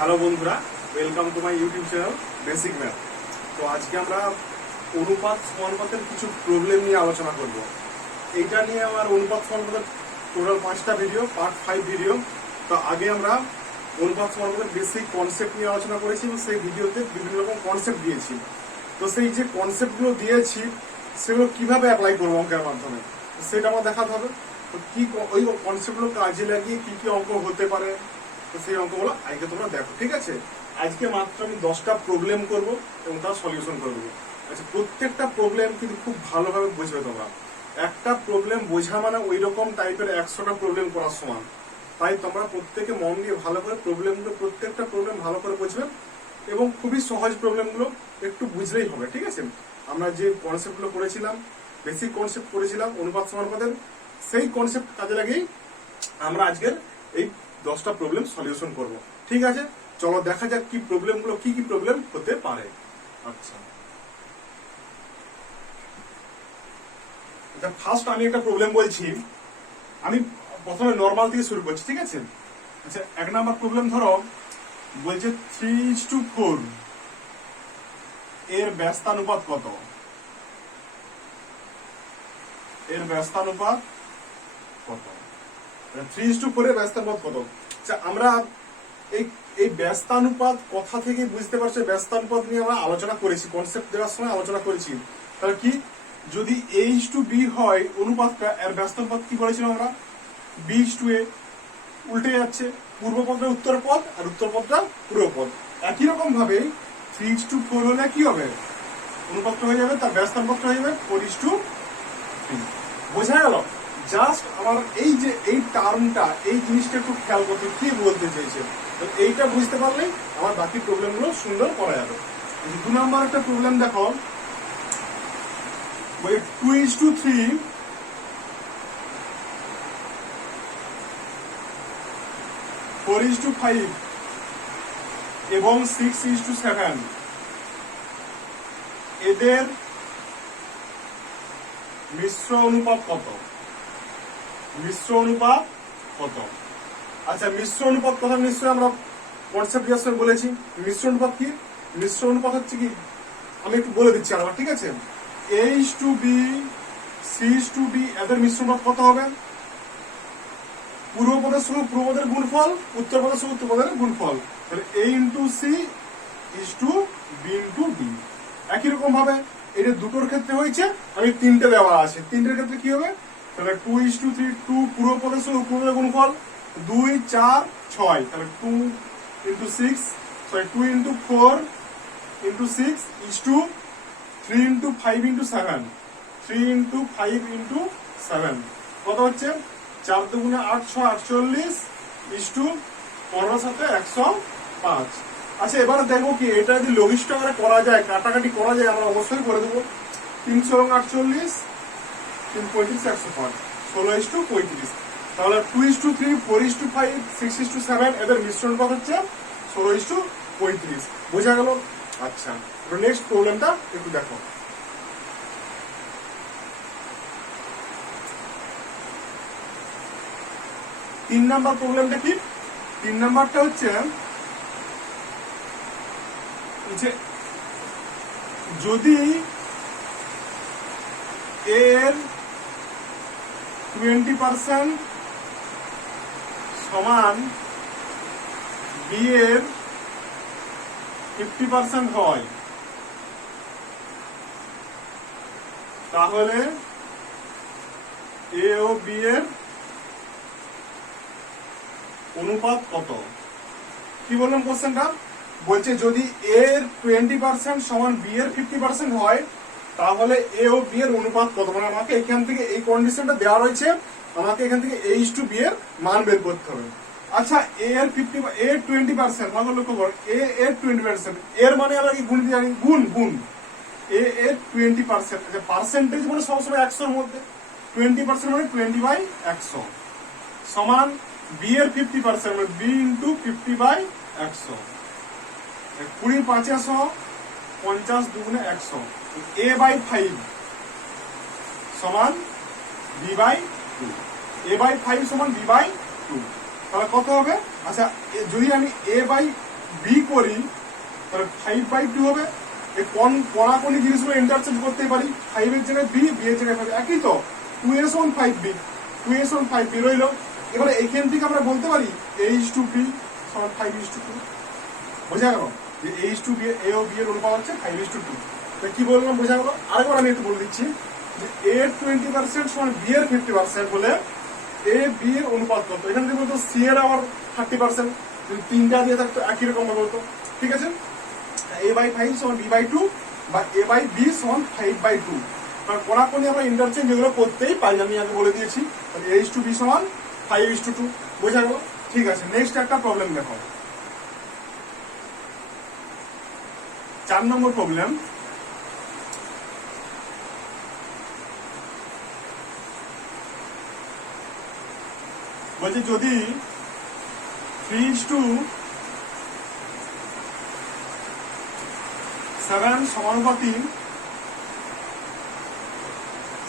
Hello বন্ধুরা, welcome to my YouTube channel basic math. তো আজকে আমরা অনুপাত সমানুপাতের কিছু প্রবলেম নিয়ে আলোচনা করব। এইটা নিয়ে আমার অনুপাত সমানুপাতের টোটাল 5টা ভিডিও, পার্ট 5 ভিডিও। তো আগে আমরা অনুপাত সমানুপাতের বেসিক কনসেপ্ট নিয়ে আলোচনা করেছি এবং সেই ভিডিওতে বিভিন্ন রকম কনসেপ্ট দিয়েছি। তো সেই যে কনসেপ্টগুলো দিয়েছি সেগুলো কিভাবে অ্যাপ্লাই করবো অঙ্কের মাধ্যমে সেটা আমার দেখাতে হবে। তো কি ওই কনসেপ্টগুলো কাজে লাগিয়ে কি কি অঙ্ক হতে পারে, তো সেই অঙ্কগুলো আজকে তোমরা দেখো, ঠিক আছে? আজকে মাত্র আমি 10টা প্রবলেম করব এবং তার সলিউশন করবো। আচ্ছা, প্রত্যেকটা প্রবলেম কিন্তু খুব ভালোভাবে বুঝবে তোমরা। একটা প্রবলেম বোঝা মানে ওই রকম টাইপের 100টা প্রবলেম করার সমান। তাই তোমরা প্রত্যেকে মন দিয়ে ভালো করে প্রবলেমগুলো, প্রত্যেকটা প্রবলেম ভালো করে বুঝবে এবং খুবই সহজ প্রবলেমগুলো একটু বুঝলেই হবে, ঠিক আছে? আমরা যে কনসেপ্টগুলো করেছিলাম, বেসিক কনসেপ্ট করেছিলাম অনুপাত সমানুপাতের, সেই কনসেপ্ট কাজে লাগিয়েই আমরা আজকের এই 10টা প্রবলেম সলিউশন করব। ঠিক আছে, চলো দেখা যাক কি প্রবলেমগুলো, কি কি প্রবলেম হতে পারে। আচ্ছা, ফার্স্ট আমি একটা প্রবলেম বলছি। আমি প্রথমে নরমাল থেকে শুরু করছি, ঠিক আছে? আচ্ছা, 1 নাম্বার প্রবলেম ধরো বলছে 3:4 এর ব্যস্তানুপাত কত? এর ব্যস্তানুপাত কত? 3:4 এর ব্যস্তানুপাত কত? আচ্ছা, আমরা এই ব্যস্তানুপাত কথা থেকে বুঝতে পারছি, ব্যস্তানুপাত নিয়ে আমরা আলোচনা করেছি, কনসেপ্ট দেওয়ার সময় আলোচনা করেছি। তাহলে কি, যদি H/B হয় অনুপাতটা, এর ব্যস্তানুপাত কি বলেছিলাম আমরা? B/A। উল্টে যাচ্ছে, পূর্ব পদটা উত্তর পদ আর উত্তর পদটা পূর্ব পদ। একই রকম ভাবে 3:4 হলে কি হবে? অনুপাতটা হয়ে যাবে, তার ব্যস্তানুপাতটা হয়ে যাবে 4:3। বোঝা গেল? জাস্ট আমার এই যে এই টার্মটা, এই জিনিসটা একটু খেয়াল করতে, কি বলতে চাইছে এইটা বুঝতে পারলেই আমার বাকি প্রবলেম গুলো সুন্দর করা যাবে। 2 নাম্বার একটা প্রবলেম দেখো, 2:3 4:5 এবং 6:7 এদের মিশ্র অনুপাত কত? মিশ্র অনুপাত কত? আচ্ছা, মিশ্র অনুপাত কথা নিশ্চয়ই আমরা কনসেপ্ট দিয়ে বলেছি। মিশ্র অনুপাত কি? মিশ্র অনুপাত হচ্ছে কি, আমি একটু বলে দিচ্ছি আবার, ঠিক আছে? H/B C/B এদের মিশ্র অনুপাত কত হবে? পূর্ব পদের সঙ্গে পূর্ব পদের গুণফল, উত্তর পদের সঙ্গে উত্তর পদের গুণফল। তাহলে A/C/B/D। একই রকম ভাবে এটা দুটোর ক্ষেত্রে হয়েছে, আমি 3টে দেওয়া আছে, 3টের ক্ষেত্রে কি হবে? তাহলে 2:3, 2 পূর্ব পদের সঙ্গে পূর্ব পদের গুণফল 2, 4, 6। তাহলে 2 × 6, সরি 2 × 4 × 6 3 × 5 × 7, 3 × 5 × 7 কত হচ্ছে? 4 দুগুণে 8, 6, 48 15 সাথে 105। আচ্ছা, এবারে দেখবো কি এটা যদি লঘিষ্ঠ আকারে করা যায়, কাটাকাটি করা যায়, আমরা অবশ্যই করে দেবো। 300 এবং 48, 35, 105, 16:35। তাহলে 2:3, 4:5, 6:7 এদের মিশ্রণ কত হচ্ছে? 16:35। বোঝা গেল? আচ্ছা, নেক্সট প্রবলেমটা একটু দেখো। তিন নাম্বার প্রবলেমটা কি? 3 নাম্বারটা হচ্ছে যে যদি এর 20% সমান বি এর 50% হয়, তাহলে এ ও বি এর অনুপাত কত? কি বললাম কোশ্চেনটা? বলছে যদি এর 20% সমান বি এর 50% হয়, তাহলে এ ও বি এর অনুপাত কত? মানে আমাকে এখান থেকে এই কন্ডিশনটা দেওয়া রয়েছে, আমাকে এখান থেকে H/B এর মান বের করতে হবে। আচ্ছা, এ এর 20%, ভালো লক্ষ্য কর, এ এর 20%, এর মানে আমরা কি গুণ জানি? গুণ গুণ। এ এর 20%, আচ্ছা পার্সেন্টেজ মানে সবসময় 100-র মধ্যে, 20% মানে 20/100 সমান বি এর 50% মানে বি × 50/100। 20 5 100, 50 দুগুণে 100। A/5 সমান B/2। A/5 সমান B/2। তাহলে কত হবে? আচ্ছা, যদি আমি বি করি তাহলে 5/2 হবে। এই কোনাকুনি জিনিসগুলো ইন্টারচেঞ্জ করতে পারি, 5 এর জায়গায় বি, বি এর জায়গায় 5, একই তো। 2s1 5b, 2s1 5b রইল। এবারে এইখান থেকে আমরা বলতে পারি h2b সমান 5:2। বোঝা গেল যে h2b a ও b এর অনুপাত হচ্ছে 5:2। কি বললাম বোঝা গেল? আরেকবার আমি একটু বলে দিচ্ছি যে a এর 20% সমান b এর 50% হলে a b এর অনুপাত কত। এখানে যদি বলতো c এর আবার 30%, যদি তিনটা দিয়ে থাকতো একই রকম বলতো। ঠিক আছে, a/5 সমান b/2 বা a/b সমান 5/2। কারণ কোনাকুনি আমরা ইন্টারচেঞ্জ এগুলো করতেই পারি, আমি আগে বলে দিয়েছি। a/b সমান 5:2। বোঝা গেল? ঠিক আছে, নেক্সট একটা প্রবলেম দেখো। 4 নম্বর প্রবলেম। বলছে যদি 3:7 সমানুপাতি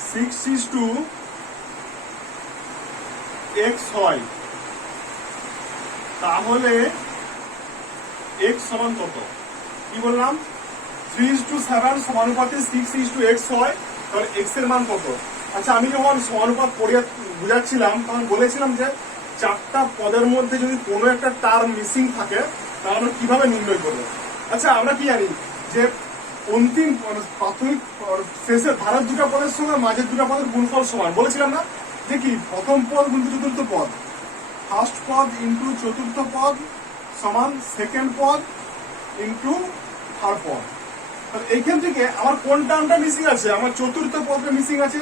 6:x হয়, তাহলে x সমান কত? কি বললাম? 3:7 সমানুপাতি 6:x হয়, তাহলে x এর মান কত? আচ্ছা, আমি যখন সমানুপাত পড়িয়ে বুঝাচ্ছিলাম তখন বলেছিলাম যে 4টা পদের মধ্যে যদি কোনো একটা টার্ম মিসিং থাকে তাহলে আমরা কিভাবে নির্ণয় করবো। আচ্ছা, আমরা কি জানি যে অন্তিম প্রাথমিক শেষের ধারের দুটা পদের সঙ্গে মাঝের দুটা পদের গুণফল সমান। বলেছিলাম না যে কি প্রথম পদ গুণিত চতুর্থ পদ, ফার্স্ট পদ ইন্টু চতুর্থ পদ সমান সেকেন্ড পদ ইন্টু থার্ড পদ। এইখান থেকে আমার কোন টার্মটা মিসিং আছে? আমার চতুর্থ পদটা মিসিং আছে।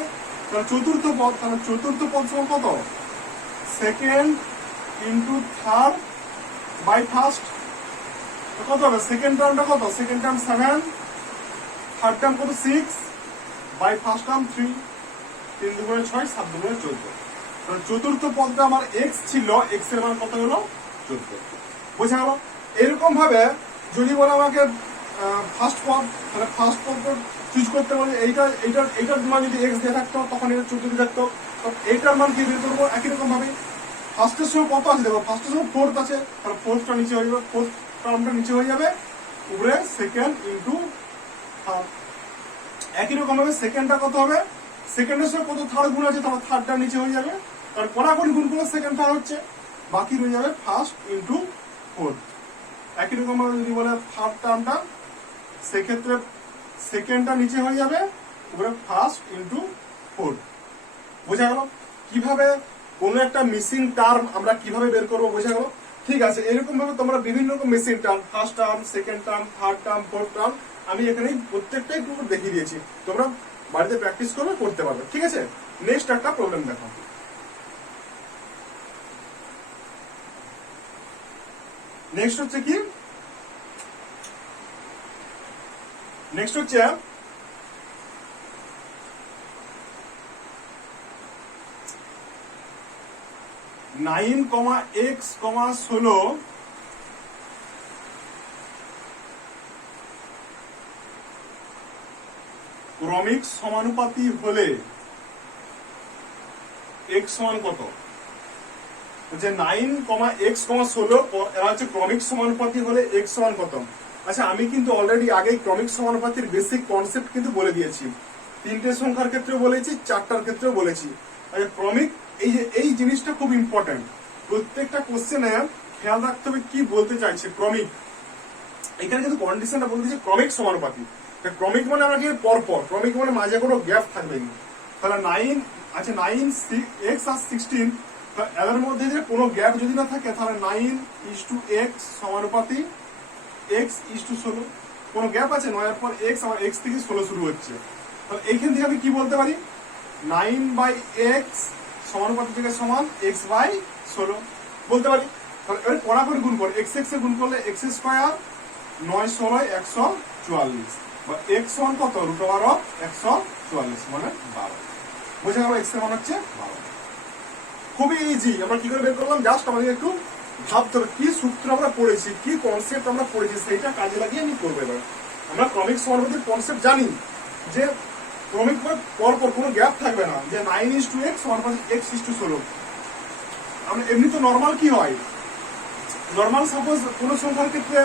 চতুর্থ পদ, তাহলে চতুর্থ পদ সমান কত? Second into third by first. কত হবে? সেকেন্ড টার্মটা কত? সেকেন্ড টার্ম 7, থার্ড টার্ম কত? 6 বাই ফার্স্ট টার্ম 3। 3 দুগুণে 6, 7 দুগুণে 14। চতুর্থ পদটা আমার x ছিল, x এর মান কত হলো? 14। বোঝা গেল? এরকম ভাবে যদি বলে আমাকে ফার্স্ট পদ, তাহলে ফার্স্ট পদ চুজ করতে বলে এইটার মান যদি x দিয়ে থাকতো তখন এটা 14 দিয়ে থাকতো, এইটার মান কি বের করবো? একই রকম ভাবে ফার্স্টের সময় কত আছে দেখো, ফার্স্টের সময় 4 আছে, তাহলে 4টা নিচে হয়ে যাবে, 4th টার্মটা নিচে হয়ে যাবে, উপরে সেকেন্ড ইন্টু থার্ড। একই রকম ভাবে সেকেন্ডটা কত হবে? সেকেন্ডের সময় কত থার্ড গুণ আছে, তাহলে থার্ডটা নিচে হয়ে যাবে, কারণ কোনাকুনি গুণ করলে সেকেন্ড থার্ড হচ্ছে, বাকি রয়ে যাবে ফার্স্ট ইন্টু ফোর্থ। একই রকম ভাবে যদি বলে থার্ড টার্মটা, সেক্ষেত্রে সেকেন্ডটা নিচে হয়ে যাবে, উপরে ফার্স্ট ইন্টু ফোর্থ। বোঝা গেল কিভাবে কোন একটা মিসিং টার্ম আমরা কিভাবে বের করবো? বোঝা গেল? ঠিক আছে, এরকম ভাবে তোমরা বিভিন্ন রকম missing term, first term, second term, third term, fourth term, আমি এখানে প্রত্যেকটাই একটু দেখিয়ে দিয়েছি, তোমরা বাড়িতে প্র্যাকটিস করবে, করতে পারবে। ঠিক আছে, নেক্সট একটা প্রবলেম দেখো। নেক্সট হচ্ছে কি? নেক্সট হচ্ছে 9,x,16 ক্রমিক সমানুপাতি হলে x সমান কত? যে 9,x,16 এরা হচ্ছে ক্রমিক সমানুপাতি হলে x সমান কত? আচ্ছা, আমি কিন্তু অলরেডি আগেই ক্রমিক সমানুপাতির বেসিক কনসেপ্ট কিন্তু বলে দিয়েছি, 3টে সংখ্যার ক্ষেত্রেও বলেছি, 4টার ক্ষেত্রেও বলেছি। আচ্ছা, ক্রমিক এই জিনিসটা খুব ইম্পর্টেন্ট, প্রত্যেকটা কোশ্চেনে খেয়াল রাখতে হবে কি বলতে চাইছে ক্রমিক। এখানে কিন্তু কন্ডিশনটা বলতে চাইছে ক্রমিক সমানুপাতি। ক্রমিক মানে আমরা কি পরপর, ক্রমিক মানে মাঝে কোনো গ্যাপ থাকবে না। তাহলে 9, আচ্ছা 9, x আর 16, এদের মধ্যে যে কোনো গ্যাপ যদি না থাকে তাহলে 9:x সমানুপাতি x:16। কোনো গ্যাপ আছে? 9 এর পর x, আমার x থেকে 16 শুরু হচ্ছে, তাহলে এইখান থেকে আমি কি বলতে পারি? 9/x সমানুপাতি থেকে সমান x/16 বলতে পারি। তাহলে এবার পড়াপড়ি গুণ করে x এ গুণ করলে x স্কয়ার, 9 16 144, বা x সমান কত? √144 মানে 12। বোঝা গেল? x এর মান হচ্ছে 12। খুবই ইজি। আমরা কি করে বের করলাম? জাস্ট আমাদের একটু ভাবতে হবে কি সূত্র আমরা পড়েছি, কি কনসেপ্ট আমরা পড়েছি, সেইটা কাজে লাগিয়ে আমি করবো। এবার আমরা ক্রমিক সমানুপাতির কনসেপ্ট জানি যে ক্রমিক পরপর কোনো গ্যাপ থাকবে না, যে 9:x সমানুপাতিক x:16। আমরা এমনি তো নর্মাল কি হয়, নর্মাল সাপোজ কোন সংখ্যার ক্ষেত্রে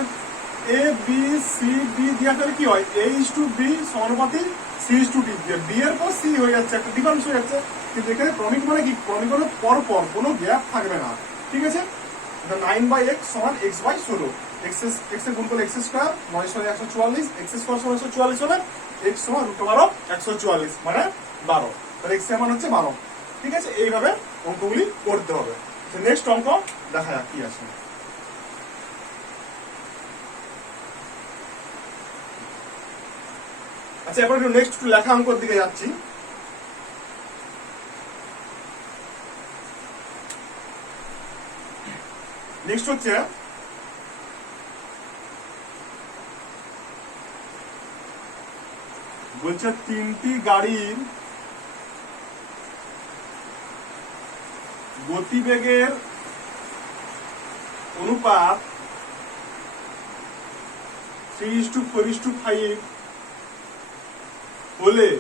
এ বি সি ডি দেওয়া তাহলে কি হয় এ ইস টু বি সমানুপাতি C is to D, B এর পর সি হয়ে যাচ্ছে, একটা ডিফারেন্স হয়ে যাচ্ছে। কিন্তু এখানে ক্রমিক মানে কি, ক্রমিক হলো পর পর কোনো গ্যাপ থাকবে না, ঠিক আছে। 9/x সমান x বাই 16, x এর গুণ করলে x স্কয়ার 9 × 144, x স্কয়ার সমান 144 হলে x সমান √12 144 মানে 12, তাহলে x এর মান হচ্ছে 12, ঠিক আছে। এইভাবে অঙ্কগুলি করতে হবে। তো নেক্সট অঙ্ক দেখা যাক কি আছে। আচ্ছা, এবার একটু নেক্সট লেখা অঙ্কের দিকে যাচ্ছি। নেক্সট হচ্ছে বলছে তিনটি গাড়ির গতিবেগের অনুপাত 3:4:5 হলে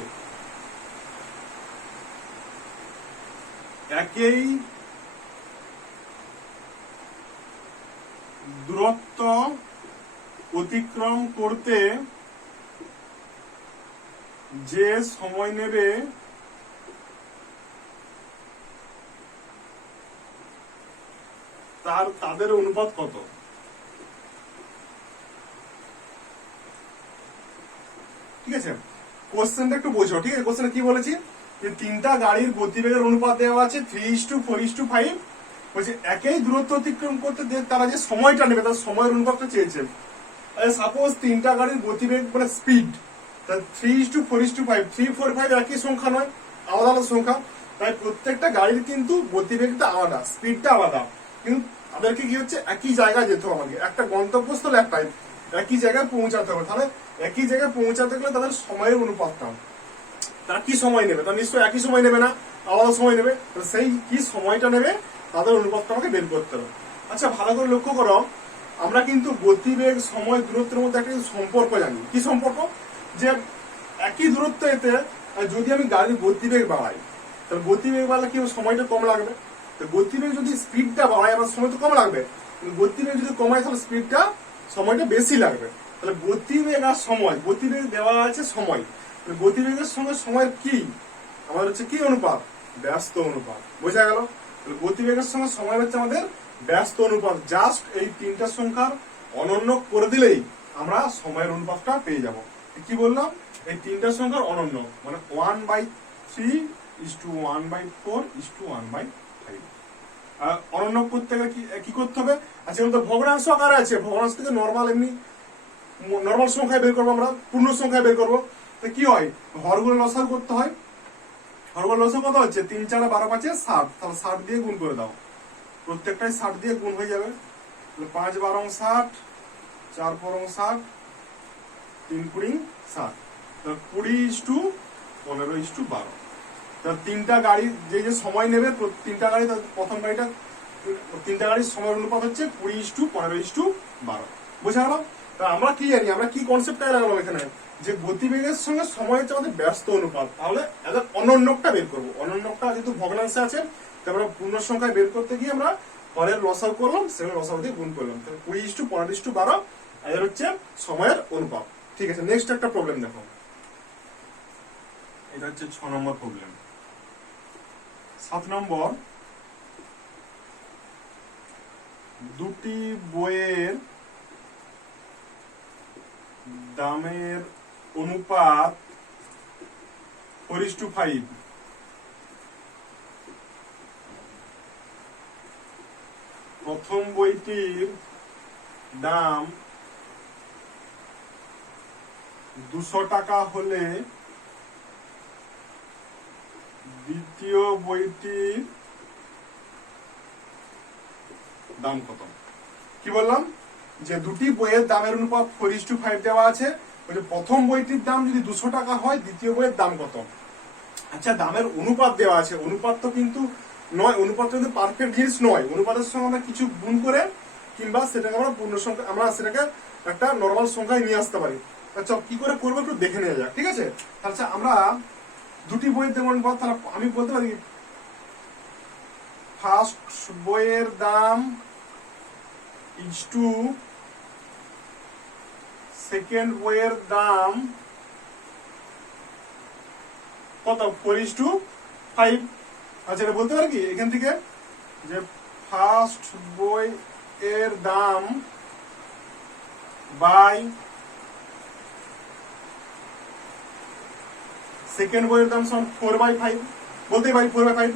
একই দূরত্ব অতিক্রম করতে যে সময় নেবে তাদের অনুপাত কত? ঠিক আছে, কোশ্চেনটা একটু বোঝো, ঠিক আছে। কোশ্চেনে কি বলেছি যে তিনটা গাড়ির গতিবেগের অনুপাত দেওয়া আছে 3:4:5, বলছে একই দূরত্ব অতিক্রম করতে তারা যে সময়টা নেবে তার সময়ের অনুপাতটা চেয়েছে। সাপোজ তিনটা গাড়ির গতিবেগ মানে স্পিড 3:4:5, 3, 4, 5 একই সংখ্যা নয়, আলাদা আলাদা সংখ্যা, তাই প্রত্যেকটা গাড়ির কিন্তু গতিবেগটা আলাদা, স্পিডটা আলাদা, কিন্তু তাদেরকে কি হচ্ছে একই জায়গায় যেতে হবে, আমাকে একটা গন্তব্যস্থল একটাই, একই জায়গায় পৌঁছাতে হবে। তাহলে একই জায়গায় পৌঁছাতে গেলে তাদের সময়ের অনুপাতটা, তারা কি সময় নেবে, তারা নিশ্চয়ই একই সময় নেবে না, আলাদা সময় নেবে, সেই কি সময়টা নেবে তাদের অনুপাতটা আমাকে বের করতে হবে। আচ্ছা, ভালো করে লক্ষ্য করো, আমরা কিন্তু গতিবেগ সময় দূরত্বের মধ্যে একটা সম্পর্ক জানি। কি সম্পর্ক? যে একই দূরত্ব এতে যদি আমি গাড়ির গতিবেগ বাড়াই, তাহলে গতিবেগ বাড়লে কি সময়টা কম লাগবে, তো গতিবেগ যদি স্পিডটা বাড়াই আমার সময় তো কম লাগবে, গতিবেগ যদি কমাই তাহলে স্পিডটা সময়টা বেশি লাগবে। তাহলে গতিবেগ আর সময়, গতিবেগ দেওয়া আছে সময়, গতিবেগের সঙ্গে সময়ের কি আমাদের হচ্ছে কি অনুপাত? ব্যস্ত অনুপাত। বোঝা গেল? গতিবেগের সঙ্গে সময় হচ্ছে আমাদের ব্যস্ত অনুপাত। জাস্ট এই তিনটা সংখ্যার অনন্য করে দিলেই আমরা সময়ের অনুপাতটা পেয়ে যাব। কি বললাম? এই তিনটা সংখ্যার অনন্য মানে 1/3:1/4:1/5। অনন্য করতে গেলে কি করতে হবে? আচ্ছা, তো ভগ্নাংশ আকারে আছে, ভগ্নাংশ থেকে নর্মাল এমনি নর্মাল সংখ্যায় বের করবো, আমরা পূর্ণ সংখ্যায় বের করবো। তো কি হয়, হরগুলো লসাগু করতে হয়। হরগুলো লসাগু কত হচ্ছে? 3, 4, 12, 5, 60, তাহলে 60 দিয়ে গুণ করে দাও, প্রত্যেকটাই 60 দিয়ে গুণ হয়ে যাবে। 5, 12, 60, 4, 4, 60, 3, 20, 60, 20:15:12। তিনটা গাড়ি যে সময় নেবে, তিনটা গাড়ি, প্রথম গাড়িটা তিনটা গাড়ির সময়ের অনুপাত হচ্ছে 20:15:12। বোঝা গেল? তা আমরা কি জানি, আমরা কি কনসেপ্টটা লাগালাম এখানে, যে গতিবেগের সঙ্গে সময় হচ্ছে আমাদের ব্যস্ত অনুপাত। তাহলে এদের অনন্যকটা বের করবো। অনন্যকটা যেহেতু ভগ্নাংশে আছে, তারপরে পূর্ণ সংখ্যায় বের করতে গিয়ে আমরা হরের লসাগু করলাম, সেগুলো লসাগু দিয়ে গুণ করলাম। 20:15:12 এদের হচ্ছে সময়ের অনুপাত। ঠিক আছে, নেক্সট একটা প্রবলেম দেখো। এটা হচ্ছে 6 নম্বর প্রবলেম। 7 নম্বর, দুটি বইয়ের দামের অনুপাত 4:5। প্রথম বইটির দাম 200 টাকা হলে দ্বিতীয় বইটির দাম কত? কি বললাম? যে দুটি বইয়ের দামের অনুপাত 4:5 দেওয়া আছে। প্রথম বইটির দাম যদি 200 টাকা হয়, দ্বিতীয় বইয়ের দাম কত? আচ্ছা, দামের অনুপাত দেওয়া আছে, অনুপাত তো কিন্তু নয়, অনুপাত কিন্তু পারফেক্ট জিনিস নয়। অনুপাতের সঙ্গে আমরা কিছু গুণ করে কিংবা সেটাকে আমরা পূর্ণ সংখ্যা, আমরা সেটাকে একটা নর্মাল সংখ্যায় নিয়ে আসতে পারি। আচ্ছা, কি করে করবো একটু দেখে নেওয়া যাক, ঠিক আছে। আচ্ছা, আমরা দুটি বইয়ের দাম অনুপাত, তাহলে আমি বলতে পারি ফার্স্ট বইয়ের দাম ইজ টু সেকেন্ড বইয়ের দাম কত, 4:5। আচ্ছা এটা বলতে পারি কি এখান থেকে যে ফার্স্ট বই এর দাম বাই সেকেন্ড বইয়ের দাম সমান 4/5 বলতে পারি 4/5।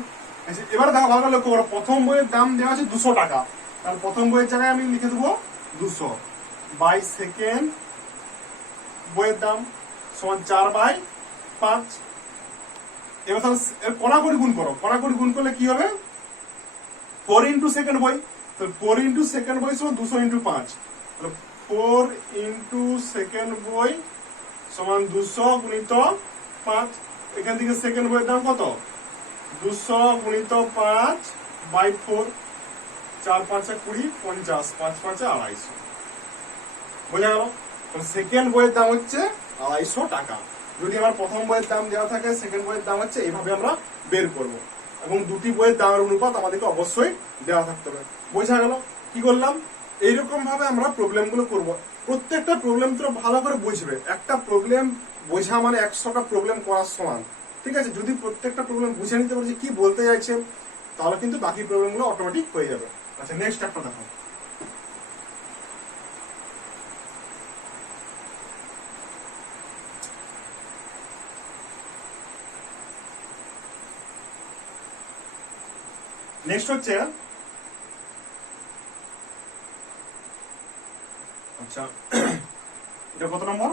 এবার দেখো ভালো করে লক্ষ্য করো, প্রথম বইয়ের দাম দেওয়া আছে 200 টাকা, তাহলে প্রথম বইয়ের জায়গায় আমি লিখে দেবো 200 বাই সেকেন্ড বইয়ের দাম সমান 4/5। এবার তাহলে কড়াকড়ি গুণ করো, কড়াকড়ি গুণ করলে কি হবে 4 ইন্টু সেকেন্ড বই, তাহলে 4 ইন্টু সেকেন্ড বই সমান 200 ইন্টু 5, তাহলে 4 ইন্টু সেকেন্ড বই সমান 200 গুণিত 5। এখান থেকে সেকেন্ড বইয়ের দাম কত 200 গুণিত 5 বাই 4, 4 5 20 50, 5 5 250। বোঝা গেল? সেকেন্ড বইয়ের দাম হচ্ছে 250 টাকা। যদি আমার প্রথম বইয়ের দাম দেওয়া থাকে, সেকেন্ড বইয়ের দাম হচ্ছে, এইভাবে আমরা বের করব। এবং দুটি বইয়ের দামের অনুপাত আমাদেরকে অবশ্যই দেওয়া থাকতে হবে। বোঝা গেল কি করলাম? এইরকম ভাবে আমরা প্রবলেমগুলো করব। প্রত্যেকটা প্রবলেম তো ভালো করে বুঝবে, একটা প্রবলেম বোঝা মানে 100টা প্রবলেম করার সমান। ঠিক আছে, যদি প্রত্যেকটা প্রবলেম বুঝে নিতে পারছি কি বলতে চাইছে, তাহলে কিন্তু বাকি প্রবলেমগুলো অটোমেটিক হয়ে যাবে। আচ্ছা নেক্সট একটা দেখো। নেক্সট হচ্ছে, আচ্ছা এটা কত নম্বর,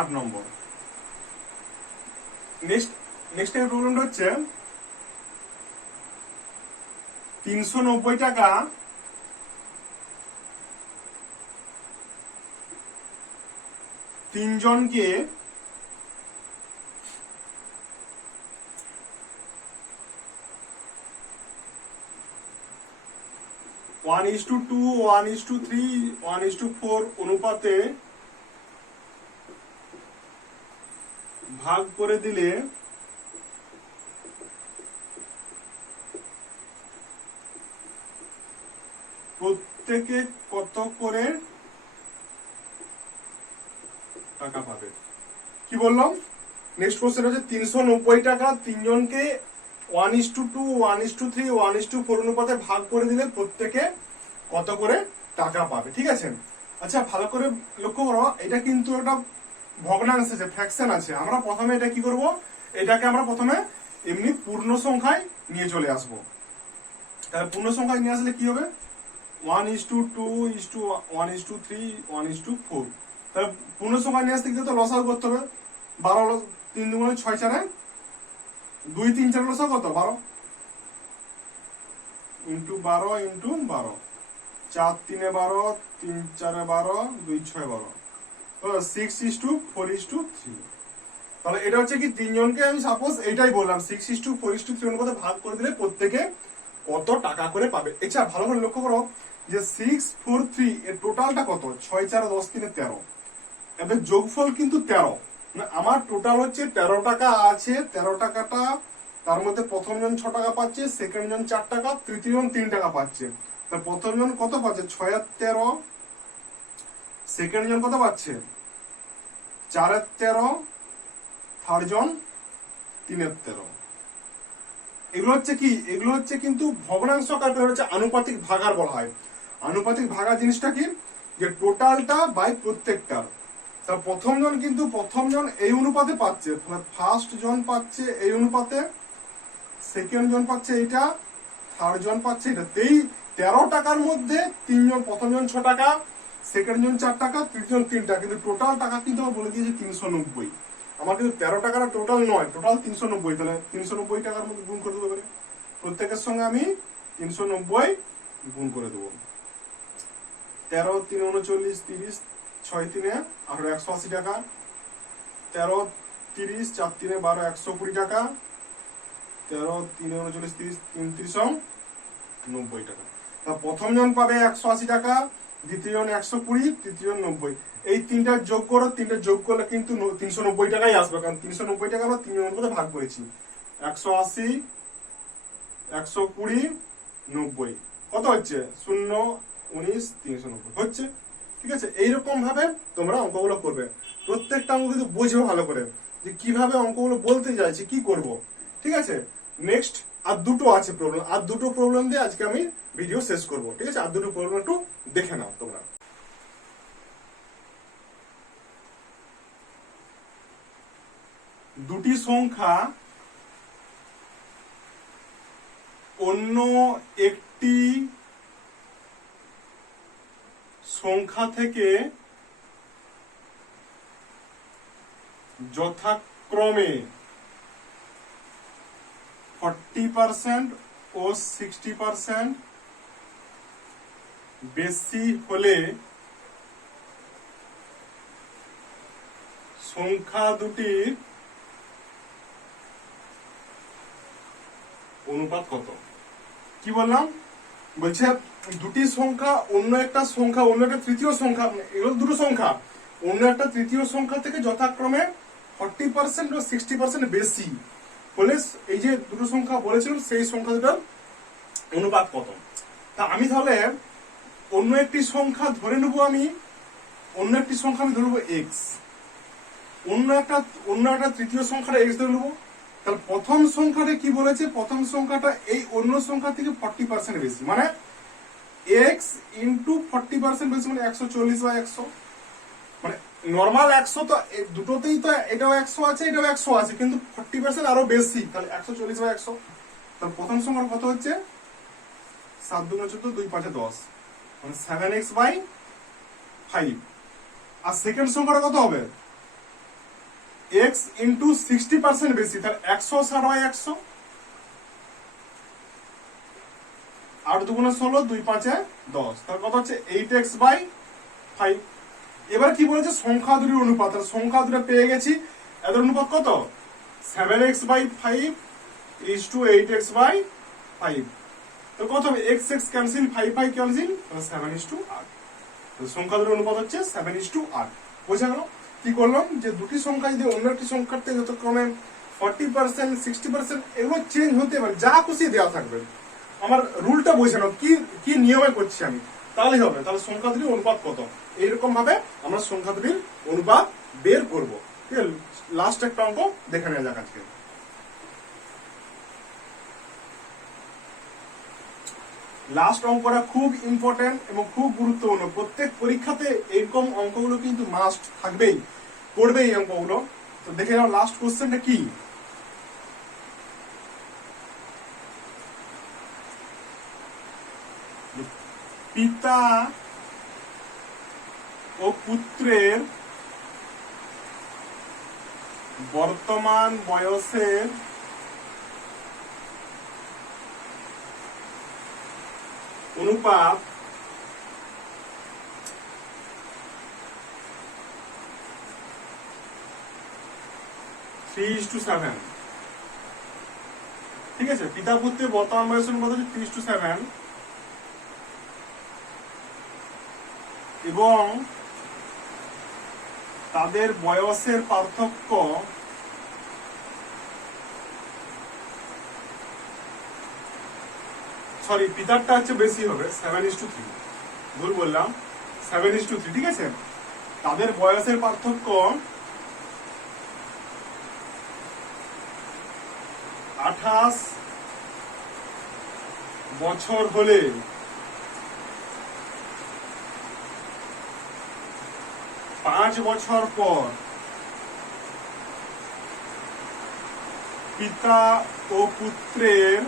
8 নম্বর। নেক্সট এর প্রবলেমটা হচ্ছে 390 টাকা তিনজনকে ওয়ান ইস টু 2, 1:3, 1:4 অনুপাতে ভাগ করে দিলে প্রত্যেকে কত করে টাকা পাবে। কি বললাম? নেক্সট কোশ্চেন হচ্ছে 390 টাকা তিনজনকে 1:2, 1:3, 1:4 অনুপাতে ভাগ করে দিলে প্রত্যেকে কত করে টাকা পাবে। ঠিক আছে, আচ্ছা ভালো করে লক্ষ্য করো, এটা কিন্তু একটা ভগ্নাংশ আছে, ফ্র্যাকশন আছে। আমরা প্রথমে এটা কি করব, এটাকে আমরা প্রথমে এমনি পূর্ণ সংখ্যায় নিয়ে চলে আসবো। তাহলে পূর্ণ সংখ্যায় নিয়ে আসলে কি হবে 1:2, 1:3, 1:4। তাহলে পূর্ণ সংখ্যায় নিয়ে আসতে গেলে তো লসাগু করতে হবে। 12 3 2 6 4 2 3 4 লসাগু কত 12 ইন্টু 12 ইন্টু 12, 4 3 12, 3 4 12, 2 6 12, 6:4:3। তাহলে এটা হচ্ছে কি তিনজনকে আমি সাপোজ এটাই বললাম 6:4:3 অনুপাতে ভাগ করে দিলে প্রত্যেকে কত টাকা করে পাবে। এছাড়া ভালো করে লক্ষ্য করো যে 643 এর টোটালটা কত, 6 4 10 3 13, এবার যোগফল কিন্তু 13। আমার টোটাল হচ্ছে 13 টাকা আছে, 13 টাকাটা তার মধ্যে প্রথম জন 6 টাকা পাচ্ছে, সেকেন্ড জন 4 টাকা, তৃতীয় জন 3 টাকা পাচ্ছে। তা প্রথম জন কত পাচ্ছে 6 আর 13, সেকেন্ড জন কত পাচ্ছে 4 আর 13, থার্ড জন 3 আর 13। এগুলো হচ্ছে কি, এগুলো হচ্ছে কিন্তু ভগ্নাংশ আকার, হচ্ছে আনুপাতিক ভাগার বলা হয়। আনুপাতিক ভাগার জিনিসটা কি, যে টোটালটা বাই প্রত্যেকটার। তা প্রথম জন কিন্তু প্রথম জন এই অনুপাতে পাচ্ছে, ফার্স্ট জন পাচ্ছে এই অনুপাতে, সেকেন্ড জন পাচ্ছে এইটা, থার্ড জন পাচ্ছে এটা। এই 13 টাকার মধ্যে তিনজন, প্রথম জন 6 টাকা, সেকেন্ড জন 4 টাকা, তৃতীয় জন 3 টাকা, কিন্তু টোটাল টাকা কিন্তু আমার বলে দিয়েছে 390। আমার কিন্তু 13 টাকাটা টোটাল নয়, টোটাল 390। তাহলে 390 টাকার মধ্যে গুণ করে দেবো এবারে, প্রত্যেকের সঙ্গে আমি 390 গুণ করে দেবো। 13 3 39 30, 6 3 18 180 টাকা, 13 30 4 3 12 120 টাকা, 13 3 39 30 33 90 টাকা। তা প্রথম জন পাবে 180 টাকা, দ্বিতীয় জন 120, তৃতীয় জন 90। এই তিনটা যোগ করো, তিনটা যোগ করলে কিন্তু 390 টাকাই আসবে, কারণ 390 টাকা আমরা তিনজনের মধ্যে ভাগ করেছি। 180 120 90 কত হচ্ছে 0 19,390 হচ্ছে। ঠিক আছে, এইরকম ভাবে তোমরা অঙ্কগুলো করবে। প্রত্যেকটা অঙ্ক কিন্তু বুঝবে ভালো করে যে কিভাবে অঙ্কগুলো বলতে চাইছি, কি করব। ঠিক আছে, নেক্সট আর দুটো আছে প্রবলেম, আর দুটো প্রবলেম দিয়ে আজকে আমি ভিডিও শেষ করব। ঠিক আছে, আর দুটো প্রবলেম একটু দেখে নাও তোমরা। দুটি সংখ্যা অন্য একটি সংখ্যা থেকে যথাক্রমে 40% ও 60% বেশি হলে সংখ্যা দুটির অনুপাত কত? কি বললাম? বলছে দুটি সংখ্যা অন্য একটা সংখ্যা, অন্য একটা তৃতীয় সংখ্যা, এগুলো দুটো সংখ্যা অন্য একটা তৃতীয় সংখ্যা থেকে যথাক্রমে 40% ও 60% বেশি হলে এই যে দুটো সংখ্যা বলেছিলাম সেই সংখ্যা দুটার অনুপাত কত। তা আমি তাহলে অন্য একটি সংখ্যা ধরে নেবো, অন্য একটি সংখ্যা আমি ধরে নেবো এক্স, অন্য একটা তৃতীয় সংখ্যাটা এক্স ধরে নেবো। তাহলে প্রথম সংখ্যাটা কি বলেছে? প্রথম সংখ্যাটা এই অন্য সংখ্যা থেকে 40% বেশি, মানে এক্স ইন্টু 40% বেশি, মানে 140/100। মানে নর্মাল 100 তো দুটোতেই তো এটাও 100 আছে, এটাও 100 আছে, কিন্তু 40% আরো বেশি, তাহলে 140/100। তাহলে প্রথম সংখ্যার কত হচ্ছে? 7 2 14 2 5 10, মানে 7x/5। আর সেকেন্ড সংখ্যাটা কত হবে? x ইন্টু 60% বেশি, তাহলে 160/100। 8 2 16 2 5 10, তাহলে কত হচ্ছে? 8x/5। এবার কি বলেছে? সংখ্যা দুটির অনুপাত। তাহলে সংখ্যা দুটো পেয়ে গেছি, এদের অনুপাত কত? 7x/5 is to 8x/5। তো কত হবে? x x ক্যান্সেল, 5 5 ক্যান্সেল, তাহলে 7:8। তো সংখ্যা দুটির অনুপাত হচ্ছে 7:8। বোঝা গেল? কি করলাম? যে দুটি সংখ্যা যদি অন্য একটি সংখ্যার থেকে যথাক্রমে 40% 60% এগুলো চেঞ্জ হতে পারে, যা খুশি দেওয়া থাকবে, আমার রুলটা বোঝে নাও, কি নিয়মে করছি আমি, তাহলেই হবে। তাহলে সংখ্যা দুটির অনুপাত কত, এইরকম ভাবে আমরা সংখ্যা দুটির অনুপাত বের করব। ঠিক আছে, লাস্ট একটা অঙ্ক দেখে নেওয়া যাক আজকে। লাস্ট অঙ্কটা খুব ইম্পর্টেন্ট এবং খুব গুরুত্বপূর্ণ। প্রত্যেক পরীক্ষাতে এরকম অঙ্কগুলো কিন্তু মাস্ট থাকবেই, পড়বেই এই অঙ্কগুলো। তো দেখে নাও লাস্ট কোশ্চেনটা কি। পিতা ও পুত্রের বর্তমান বয়সের অনুপাত 3:7। ঠিক আছে, পিতা পুত্রের বর্তমান বয়সের অনুপাত হচ্ছে 3:7 এবং তাদের বয়সের পার্থক্য পিতারটা হচ্ছে বেশি হবে, 7:3। ভুল বললাম, 7:3। ঠিক আছে, তাদের বয়সের পার্থক্য 28 বছর হলে 5 বছর পর পিতা ও পুত্রের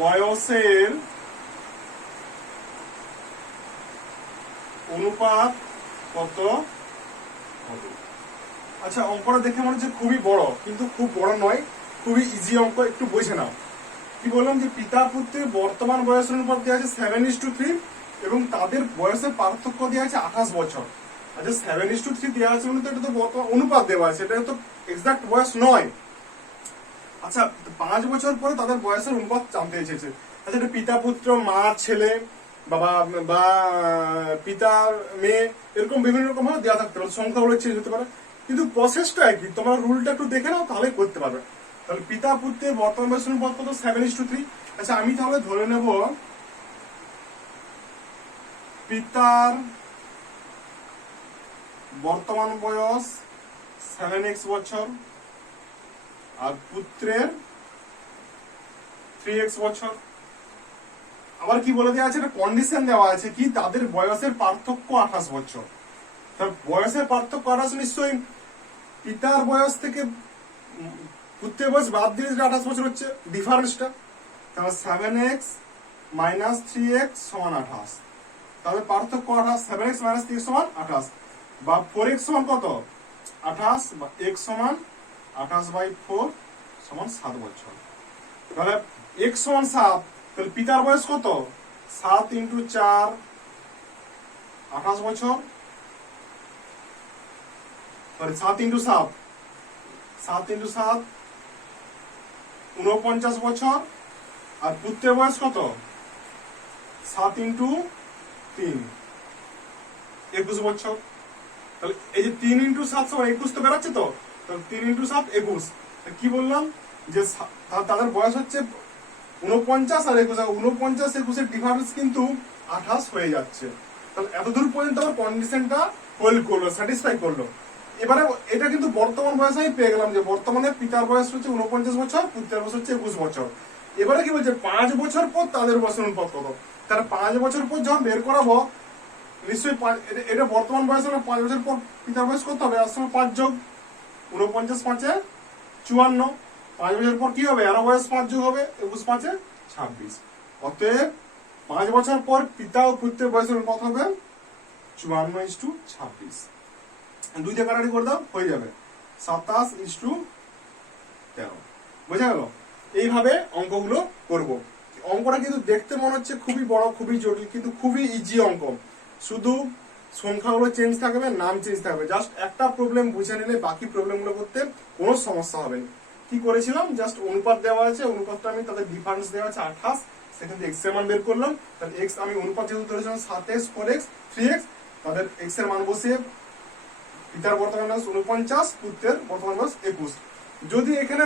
বয়সের অনুপাত কত হবে? আচ্ছা, অঙ্কটা দেখে মনে হচ্ছে খুবই বড়, কিন্তু খুব বড় নয়, খুবই ইজি অঙ্ক, একটু বুঝে নাও। কি বললাম? যে পিতা পুত্রের বর্তমান বয়সের অনুপাত দেওয়া আছে 7:3 এবং তাদের বয়সের পার্থক্য দেওয়া আছে 28 বছর। আচ্ছা, 7:3 দেওয়া আছে মানে তো এটা তো অনুপাত দেওয়া আছে, এটা তো এক্সাক্ট বয়স নয়। আচ্ছা, 5 বছর পরে তাদের বয়সের অনুপাত জানতে চেয়েছে। আচ্ছা, এটা পিতা পুত্র, মা ছেলে, বাবা বা পিতার মেয়ে, এরকম বিভিন্ন রকম ভাবে দেওয়া থাকতে পারে, সংখ্যাগুলো চেঞ্জ হতে পারে, কিন্তু প্রসেসটা একই। তোমার রুলটা একটু দেখে নাও, তাহলে করতে পারবে। তাহলে পিতা পুত্রের বর্তমান বয়সের অনুপাত কত? 7:3। আচ্ছা, আমি তাহলে ধরে নেব পিতার বর্তমান বয়স 7x বছর আর পুত্রের 3x বছর। আবার কি বলে দেওয়া আছে, একটা কন্ডিশন দেওয়া আছে কি তাদের বয়সের পার্থক্য 28 বছর। তার বয়সের পার্থক্য 28, নিশ্চয়ই পিতার বয়স থেকে পুত্রের বয়স বাদ দিলে 28 বছর হচ্ছে ডিফারেন্সটা। তাহলে 7x মাইনাস 3x সমান 28, তাহলে পার্থক্য 28, 7x মাইনাস 3x সমান 28, বা 4x সমান কত 28, বা x সমান 28/4 সমান 7 বছর। তাহলে x সমান 7, তাহলে পিতার বয়স কত 7 × 4 28 বছর, সরি 7 × 7 49 বছর, আর পুত্রের বয়স কত 7 × 3 21 বছর। তাহলে এই যে 3 × 7 সমান 21 তো বেরোচ্ছে তো, তাহলে 3 × 7 21। কি বললাম যে তাদের বয়স হচ্ছে 49 আর 21, 49 21 ডিফারেন্স কিন্তু 28 হয়ে যাচ্ছে। তাহলে এতদূর পর্যন্ত আমার কন্ডিশনটা হোল্ড করলো, স্যাটিসফাই করলো। এবারে এটা কিন্তু বর্তমান বয়স আমি পেয়ে গেলাম যে বর্তমানে পিতার বয়স হচ্ছে 49 বছর, পুত্রের বয়স হচ্ছে 21 বছর। এবারে কি বলছে 5 বছর পর তাদের বয়সের অনুপাত কত। তাহলে 5 বছর পর যখন বের করাবো নিশ্চয়ই এটা বর্তমান বয়স হলে 5 বছর পর পিতার বয়স কত হবে, আর সময় 5 যোগ 49 5 54, 5 বছর পর কি হবে আরো বয়স 5 যোগ হবে 21 5 26। অতএব 5 বছর পর পিতা ও পুত্রের বয়সের অনুপাত হবে 54:26। 2 দিয়ে কাটাকাটি করে দাও, হয়ে যাবে 27:13। বোঝা গেল? এইভাবে অঙ্কগুলো করব। অঙ্কটা কিন্তু দেখতে মনে হচ্ছে খুবই বড়, খুবই জটিল, কিন্তু খুবই ইজি অঙ্ক। শুধু সংখ্যাগুলো চেঞ্জ থাকবে, নাম চেঞ্জ থাকবে। জাস্ট একটা প্রবলেম বুঝে নিলে বাকি প্রবলেমগুলো করতে কোনো সমস্যা হবে না। কি করেছিলাম, জাস্ট অনুপাত দেওয়া আছে, অনুপাতটা আমি তাদের ডিফারেন্স দেওয়া আছে 28, সেখান থেকে x এর মান বের করলাম। তাহলে x আমি অনুপাত যেহেতু ধরেছিলাম 7x 4x 3x, তাদের x এর মান বসিয়ে পিতার বর্তমান বয়স 49, পুত্রের বর্তমান বয়স 21। যদি এখানে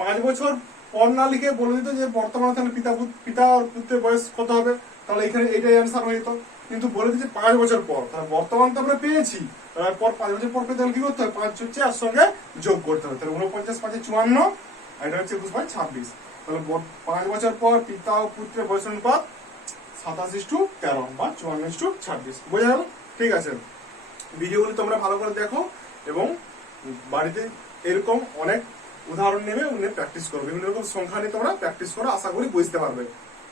5 বছর পর না লিখে বলে দিত যে বর্তমানে তাহলে পিতা আর পুত্রের বয়স কত হবে, তাহলে এখানে এইটাই অ্যান্সার হয়ে যেত। কিন্তু বলে দিচ্ছে 5 বছর পর, তাহলে বর্তমান তো আমরা পেয়েছি, তারপর 5 বছর পর পেতে হলে কি করতে হবে, 5 হচ্ছে আর সঙ্গে যোগ করতে হবে। তাহলে 49 5 54, আর এটা হচ্ছে 21/26। তাহলে 5 বছর পর পিতা ও পুত্রের বয়স অনুপাত 27:13 বা 54:26। বোঝা গেল? ঠিক আছে, ভিডিওগুলি তোমরা ভালো করে দেখো এবং বাড়িতে এরকম অনেক উদাহরণ নেবে, প্র্যাকটিস করো। বিভিন্ন রকম সংখ্যা নিয়ে তোমরা প্র্যাকটিস করো, আশা করি বুঝতে পারবে।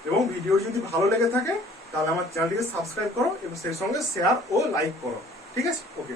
এবং ভিডিও যদি ভালো লেগে থাকে তাহলে আমার চ্যানেলটিকে সাবস্ক্রাইব করো এবং সেই সঙ্গে শেয়ার ও লাইক করো। ঠিক আছে? ওকে।